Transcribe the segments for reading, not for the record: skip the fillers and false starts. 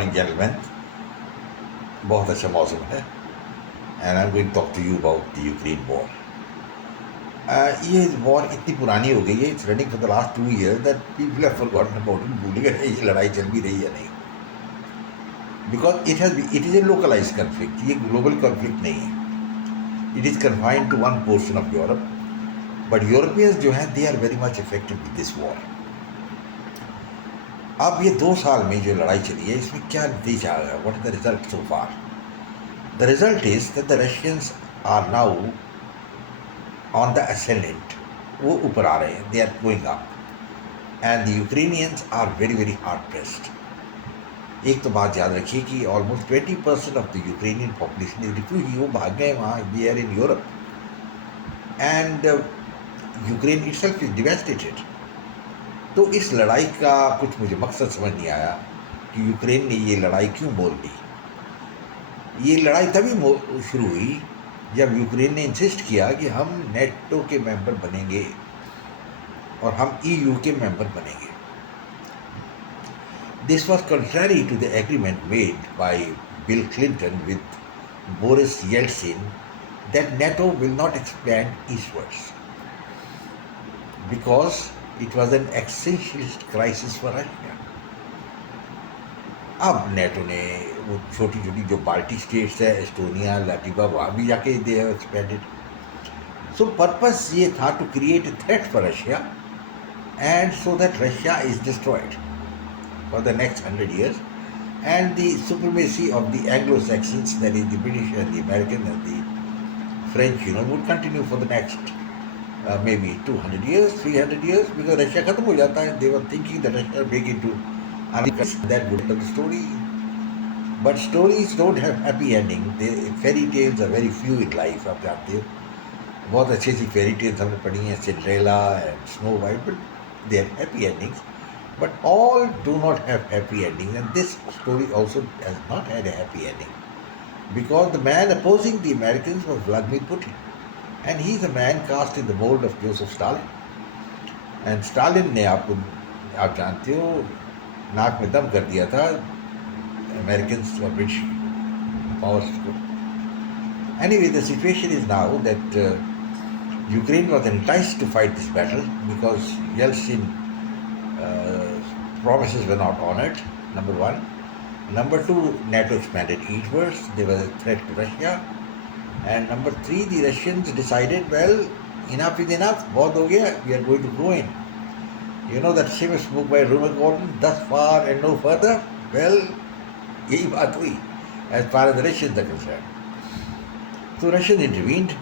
morning, gentlemen. बहुत अच्छा मौसम है. And I'm going to talk to you about the Ukraine war. ये वॉर इतनी पुरानी हो गई है, it's running for the last 2 years that people have forgotten about it. भूल गए ये लड़ाई चल भी रही है नहीं. Because it is a localized conflict. ये global conflict नहीं है. It is confined to one portion of Europe. But Europeans जो हैं, they are very much affected with this war. अब ये 2 साल में जो लड़ाई चली है, इसमें क्या नतीजा आया? What is the result so far? The result is that the Russians are now on the ascendant. वो ऊपर आ रहे हैं. They are going up. And the Ukrainians are very, very hard pressed. एक तो बात याद रखिए कि almost 20% of the Ukrainian population is refugee. वो भाग गए वहाँ. They are in Europe. And Ukraine itself is devastated. तो इस लड़ाई का कुछ मुझे मकसद समझ नहीं आया कि यूक्रेन ने ये लड़ाई क्यों बोल दी. ये लड़ाई तभी शुरू हुई जब यूक्रेन ने इंसिस्ट किया कि हम नेटो के मेंबर बनेंगे और हम ईयू के मेंबर बनेंगे. This was contrary to the agreement made by Bill Clinton with Boris Yeltsin that NATO will not expand eastwards because it was an existentialist crisis for Russia. अब NATO ने वो छोटी छोटी जो बाल्टी स्टेट्स है, एस्टोनिया, लाटिवा, वहाँ भी जाके they have expanded. So purpose ये था to create a threat for Russia and so that Russia is destroyed for the next 100 years and the supremacy of the Anglo-Saxons, that is the British and the American and the French, would continue for the next maybe 200 years, 300 years, because Russia खत्म हो जाता है. They were thinking that Russia break into America. That would tell the story. But stories don't have happy ending. Fairy tales are very few in life. आप जानते हो, बहुत अच्छी सी fairy tales हमने पढ़ी हैं, Cinderella and Snow White, but they have happy endings. But all do not have happy endings, and this story also has not had a happy ending, because the man opposing the Americans was Vladimir Putin. And he is a man cast in the mold of Joseph Stalin. And Stalin ने आप जानते हो नाक में दम कर दिया था Americans और British powers को. Anyway, the situation is now that Ukraine was enticed to fight this battle because Yeltsin promises were not honored, number one. Number two, NATO expanded eastwards. There was a threat to Russia. And number 3, the Russians decided, well, enough is enough, बहुत हो गया, we are going to go in. You know that famous book by Robert Gordon, Thus Far and No Further? Well, यही बात हुई as far as the Russians are concerned. So Russians intervened.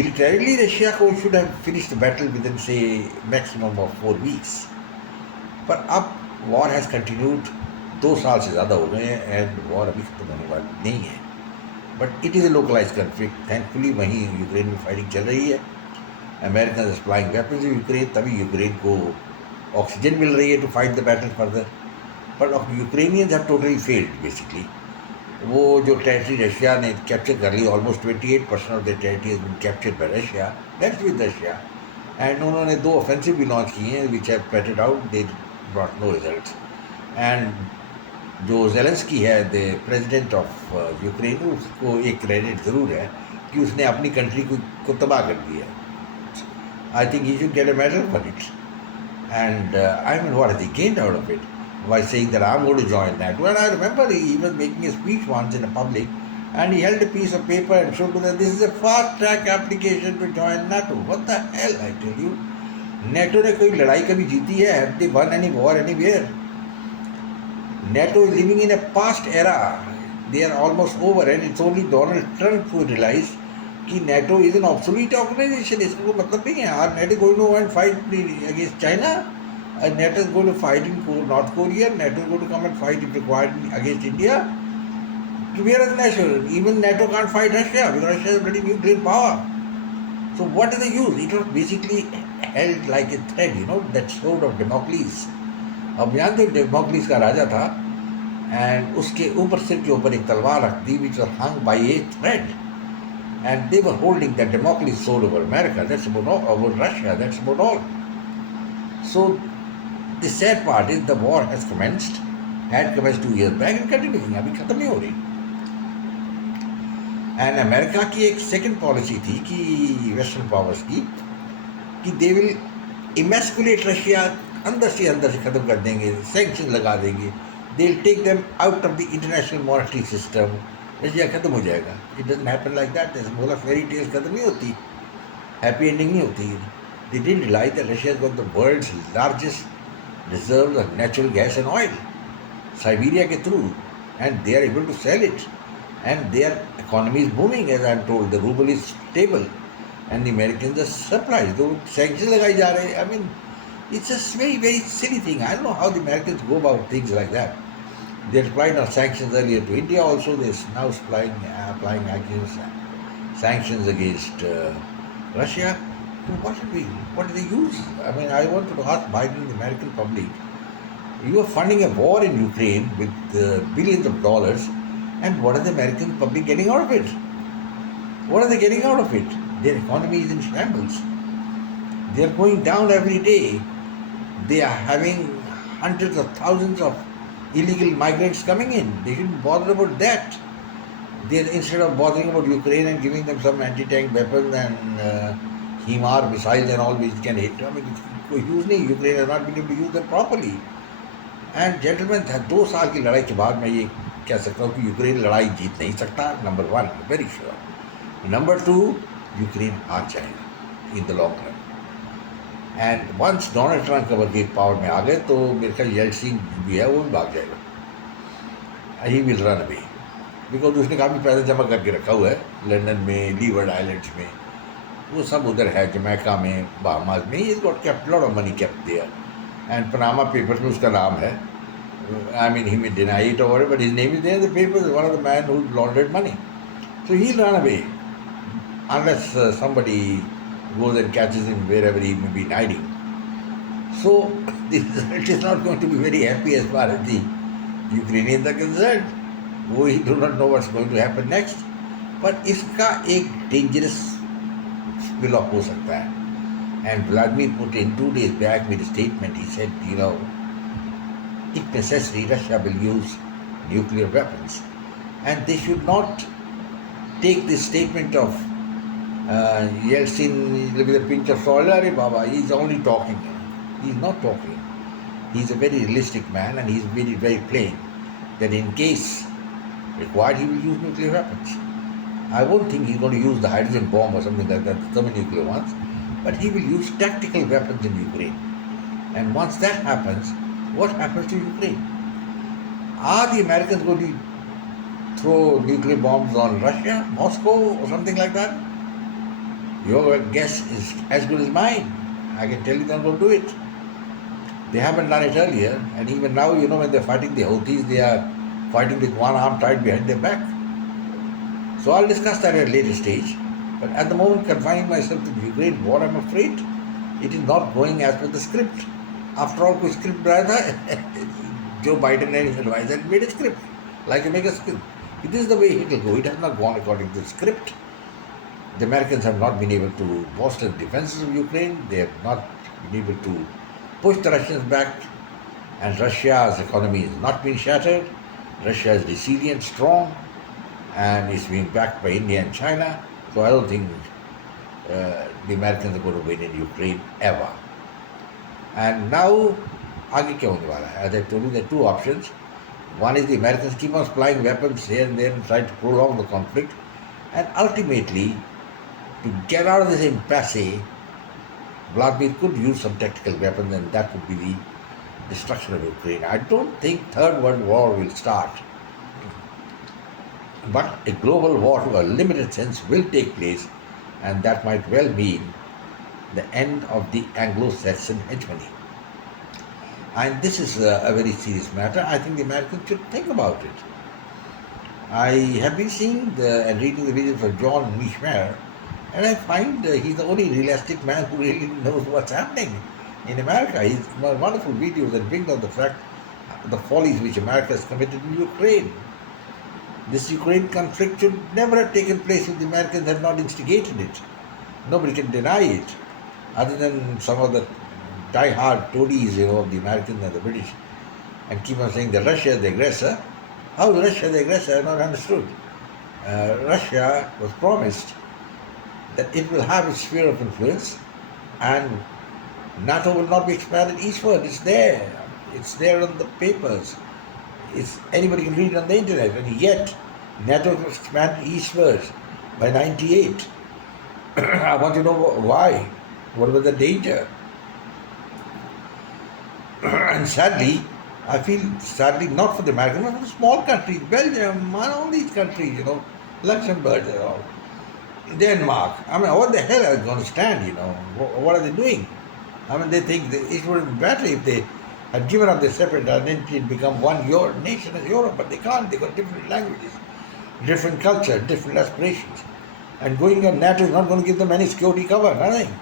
Militarily, Russia should have finished the battle within, say, maximum of 4 weeks. But अब war has continued, 2 साल से ज़्यादा हो गए हैं and war अभी खत्म होने वाली नहीं है. But it is a localize conflict. Thankfully वहीं यूक्रेन में फाइटिंग चल रही है. American supplying weapons to Ukraine, तभी यूक्रेन को ऑक्सीजन मिल रही है to fight the battle further. But Ukrainians have totally failed basically. वो जो टेरिटरी रशिया ने कैप्चर कर ली, almost 28% of the territory has been captured by Russia, that's with Russia. And उन्होंने 2 ऑफेंसिव भी लॉन्च किए हैं विच have petered out, they brought no results. And जो ज़ेलेंस्की है द प्रेसिडेंट ऑफ यूक्रेन, उसको एक क्रेडिट ज़रूर है कि उसने अपनी कंट्री को तबाह कर दिया. I think he should get a medal for it. And I mean what has he gained out of it by saying that I'm going to join NATO. And I remember he was making a speech once in a public and he held a piece of paper and showed me that this is a fast track application to join NATO. What the hell, I tell you. NATO ने कोई लड़ाई कभी जीती है? Have they won any war anywhere? NATO is living in a past era. They are almost over, and it's only Donald Trump who realized कि NATO is an obsolete organization. इसका कोई मतलब नहीं है. Are NATO going to go and fight against China? NATO is going to fight in North Korea. NATO is going to come and fight if required against India. Where is NATO? Even NATO can't fight Russia because Russia is a bloody nuclear power. So what is the use? It was basically held like a thread, that sword of Damocles. अब जानते हो डेमोक्लिस का राजा था, and उसके ऊपर सिर के ऊपर एक तलवार रख दी which was hung by a thread, and they were holding that Damocles sword over America. That's about all. Over Russia. That's about all. So the sad part is the war has commenced, had commenced 2 years back and continuing, अभी खत्म नहीं हो रही. And America की एक second policy थी कि western powers की कि दे विल इमेस्कुलेट रशिया, अंदर से ख़त्म कर देंगे, सैंक्शन लगा देंगे, they will take them out of the international monetary system, Russia ख़त्म हो जाएगा. It doesn't happen like that. जैसे बोला फेरी टेल्स ख़त्म नहीं होती, हैप्पी एंडिंग नहीं होती. They didn't realize that Russia has got the world's largest reserves of natural gas and oil Siberia के through, and they are able to sell it, and their economy is booming, as I am told. The ruble is stable, and the Americans are surprised. Though sanctions लगाई जा रहे, I mean, it's a very, very silly thing. I don't know how the Americans go about things like that. They applied on sanctions earlier to India also. They're now applying sanctions against Russia. So what do they use? I mean, I want to ask Biden and the American public, you are funding a war in Ukraine with billions of dollars, and what are the American public getting out of it? What are they getting out of it? Their economy is in shambles. They are going down every day. They are having hundreds of thousands of illegal migrants coming in. They shouldn't bother about that. Instead of bothering about Ukraine and giving them some anti-tank weapons and HIMAR missiles and all which can hit. I mean, Ukraine has not been able to use them properly. And gentlemen, 2 साल की लड़ाई के बाद मैं ये कह सकता हूँ कि यूक्रेन लड़ाई जीत नहीं सकता. Number 1, very sure. Number 2, Ukraine हार जाएगा in the long run. And once Donald Trump अगर के पावर में आ गए तो मेरे ख्याल येल्सिन भी है वो भी भाग जाएगा. He will run away, because उसने काफ़ी पैसा जमा करके रखा हुआ है लंदन में, लीवर्ड आइलैंड्स में, वो सब उधर है, जमैका में, बहामास में. He got kept lot of money kept there, and Panama papers में उसका नाम है. I mean, he may deny it or whatever, but his name is there in the papers, one of the men who laundered money. So he'll run away unless somebody goes and catches him wherever he may be hiding. So the result is not going to be very happy as far as the Ukrainians are concerned. We do not know what's going to happen next. But इसका एक dangerous spill-off हो सकता है. And Vladimir Putin 2 days back made a statement. He said, you know, if necessary, Russia will use nuclear weapons. And they should not take this statement of Yeltsin with a pinch of salt. Arey Baba, he's only talking. He's not talking. He's a very realistic man, and he's made it very plain that in case required, he will use nuclear weapons. I won't think he's going to use the hydrogen bomb or something like that, thermonuclear ones, but he will use tactical weapons in Ukraine. And once that happens, what happens to Ukraine? Are the Americans going to throw nuclear bombs on Russia, Moscow, or something like that? Your guess is as good as mine. I can tell you they're going to do it. They haven't done it earlier, and even now, you know, when they're fighting the Houthis, they are fighting with one arm tied behind their back. So I'll discuss that at a later stage. But at the moment, confining myself to the Ukraine war, I'm afraid it is not going as per the script. After all, कोई script बनाया था. Joe Biden and his advisor made a script, like you make a script. It is the way it will go. It has not gone according to the script. The Americans have not been able to bolster the defenses of Ukraine. They have not been able to push the Russians back. And Russia's economy has not been shattered. Russia is resilient, strong, and is being backed by India and China. So I don't think the Americans are going to win in Ukraine ever. And now, आगे क्या होने वाला है? As I told you, there are 2 options. One is the Americans keep on supplying weapons here and there and try to prolong the conflict. And ultimately, to get out of this impasse, Vladimir could use some tactical weapons, and that would be the destruction of Ukraine. I don't think Third World War will start. But a global war to a limited sense will take place, and that might well mean the end of the Anglo-Saxon hegemony. And this is a very serious matter. I think the Americans should think about it. I have been seeing and reading the videos of John Mishmer, and I find he's the only realistic man who really knows what's happening in America. He's wonderful videos that bring out the follies which America has committed in Ukraine. This Ukraine conflict should never have taken place if the Americans had not instigated it. Nobody can deny it, other than some of the die-hard Tories, of the Americans and the British. and keep on saying that Russia is the aggressor. How is Russia the aggressor? I have not understood. Russia was promised that it will have its sphere of influence and NATO will not be expanded eastward. It's there. It's there on the papers. Anybody can read it on the internet. And yet, NATO was expanded eastward by 98. I want to know why. What was the danger? And sadly, I feel sadly not for the Americans, but for the small countries, Belgium, and all these countries, Luxembourg, Denmark. I mean, what the hell are they going to stand, What are they doing? I mean, they think it would be better if they had given up their separate identity and become one nation as Europe, but they can't. They've got different languages, different culture, different aspirations. And going on NATO is not going to give them any security cover, nothing.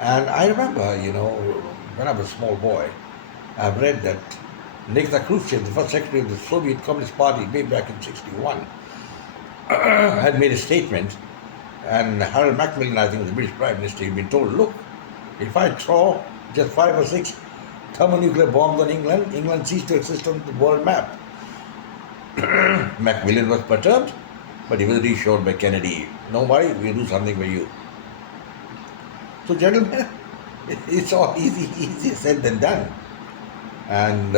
And I remember, when I was a small boy, I've read that Nikita Khrushchev, the first secretary of the Soviet Communist Party, way back in '61, had made a statement, and Harold Macmillan, I think, was the British Prime Minister, he'd been told, look, if I throw just 5 or 6 thermonuclear bombs on England, England ceased to exist on the world map. Macmillan was perturbed, but he was reassured by Kennedy, no worry, we'll do something for you. So, gentlemen, it's all easier said than done. And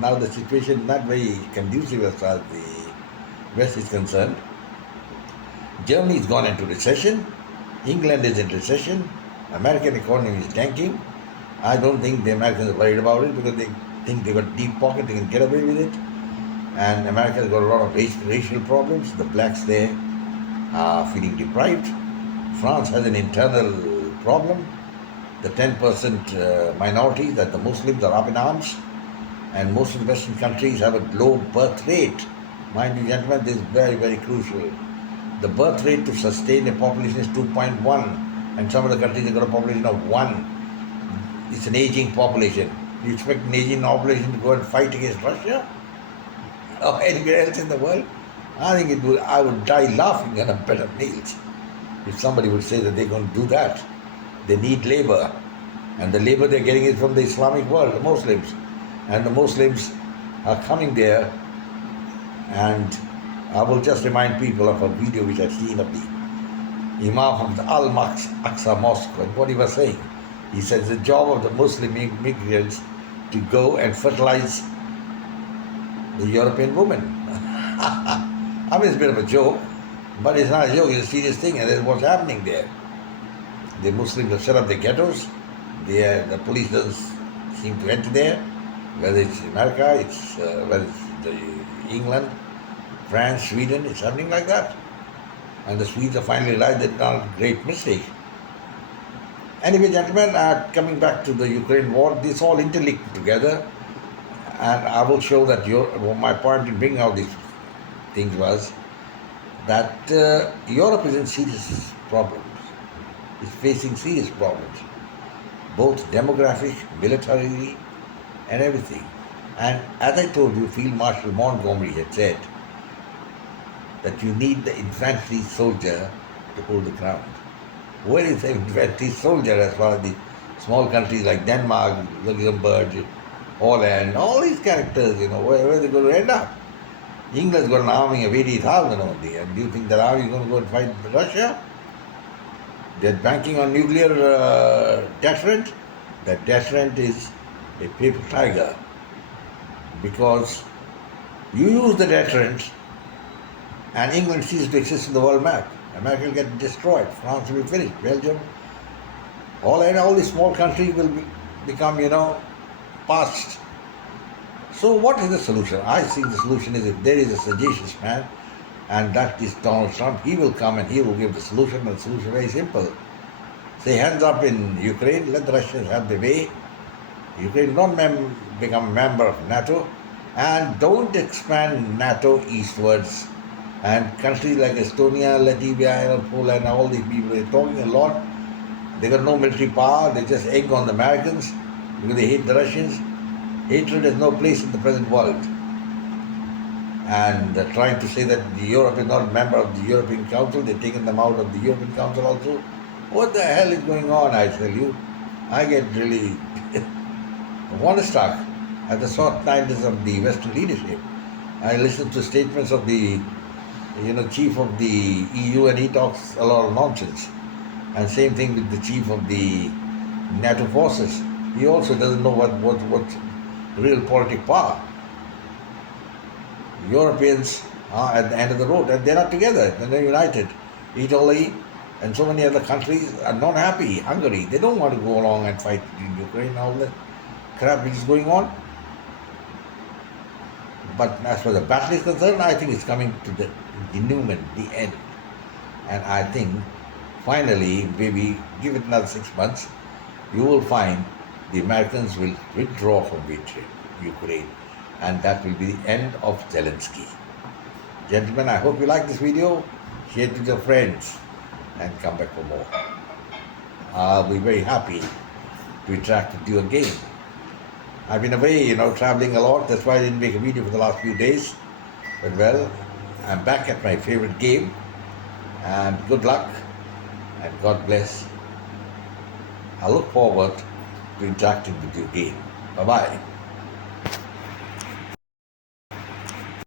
now the situation is not very conducive as far as the West is concerned. Germany has gone into recession. England is in recession. American economy is tanking. I don't think the Americans are worried about it because they think they've got deep pocket, they can get away with it. And America has got a lot of racial problems. The blacks there are feeling deprived. France has an internal problem. The 10% minority, that the Muslims are up in arms. And most of the Western countries have a low birth rate. Mind you, gentlemen, this is very, very crucial. The birth rate to sustain a population is 2.1, and some of the countries have got a population of 1. It's an aging population. You expect an aging population to go and fight against Russia or anywhere else in the world? I think I would die laughing on a bed of nails if somebody would say that they're going to do that. They need labor, and the labor they're getting is from the Islamic world, the Muslims. And the Muslims are coming there, and I will just remind people of a video which I've seen of the Imam of the Al-Aqsa Mosque, and what he was saying. He said it's the job of the Muslim immigrants to go and fertilize the European women. I mean, it's a bit of a joke, but it's not a joke, it's a serious thing, and that's what's happening there. The Muslims have set up the ghettos, the police doesn't seem to enter there, whether it's America, whether it's England, France, Sweden, it's happening like that. And the Swedes have finally realized that it's not a great mistake. Anyway, gentlemen, coming back to the Ukraine war, this all interlinked together, and I will show that my point in bringing out these things was that Europe is in serious problems. It's facing serious problems, both demographic, militarily, and everything. And as I told you, Field Marshal Montgomery had said that you need the infantry soldier to hold the ground. Where is the infantry soldier as far as the small countries like Denmark, Luxembourg, Holland, all these characters, where are they going to end up? England's got an army of 80,000 only, and do you think that army is going to go and fight Russia? They're banking on nuclear deterrent. That deterrent is a paper tiger, because you use the deterrent and England ceases to exist in the world map. America will get destroyed, France will be finished, Belgium, all these small countries will become, past. So what is the solution? I think the solution is, if there is a sagacious man, and that is Donald Trump, he will come and he will give the solution, and the solution is very simple. Say hands up in Ukraine, let the Russians have their way. Ukraine will not become a member of NATO, and don't expand NATO eastwards. And countries like Estonia, Latvia, Poland, all these people, they're talking a lot. They got no military power, they just egg on the Americans because they hate the Russians. Hatred has no place in the present world. And trying to say that Europe is not a member of the European Council, they've taken them out of the European Council also. What the hell is going on, I tell you? I get really wonderstruck. at the short-sightedness of the Western leadership. I listened to statements of the chief of the EU, and he talks a lot of nonsense. And same thing with the chief of the NATO forces. He also doesn't know what's real politic power. Europeans are at the end of the road, and they're not together, they're united. Italy and so many other countries are not happy. Hungary, they don't want to go along and fight in Ukraine, all that crap which is going on. But as far as the battle is concerned, I think it's coming to the denouement, the end. And I think finally, maybe give it another 6 months, you will find the Americans will withdraw from Ukraine, and that will be the end of Zelensky. Gentlemen, I hope you like this video. Share it with your friends and come back for more. I'll be very happy to interact with you again. I've been away, traveling a lot. That's why I didn't make a video for the last few days. But well, I'm back at my favorite game. And good luck and God bless. I look forward to interacting with you again. Bye-bye.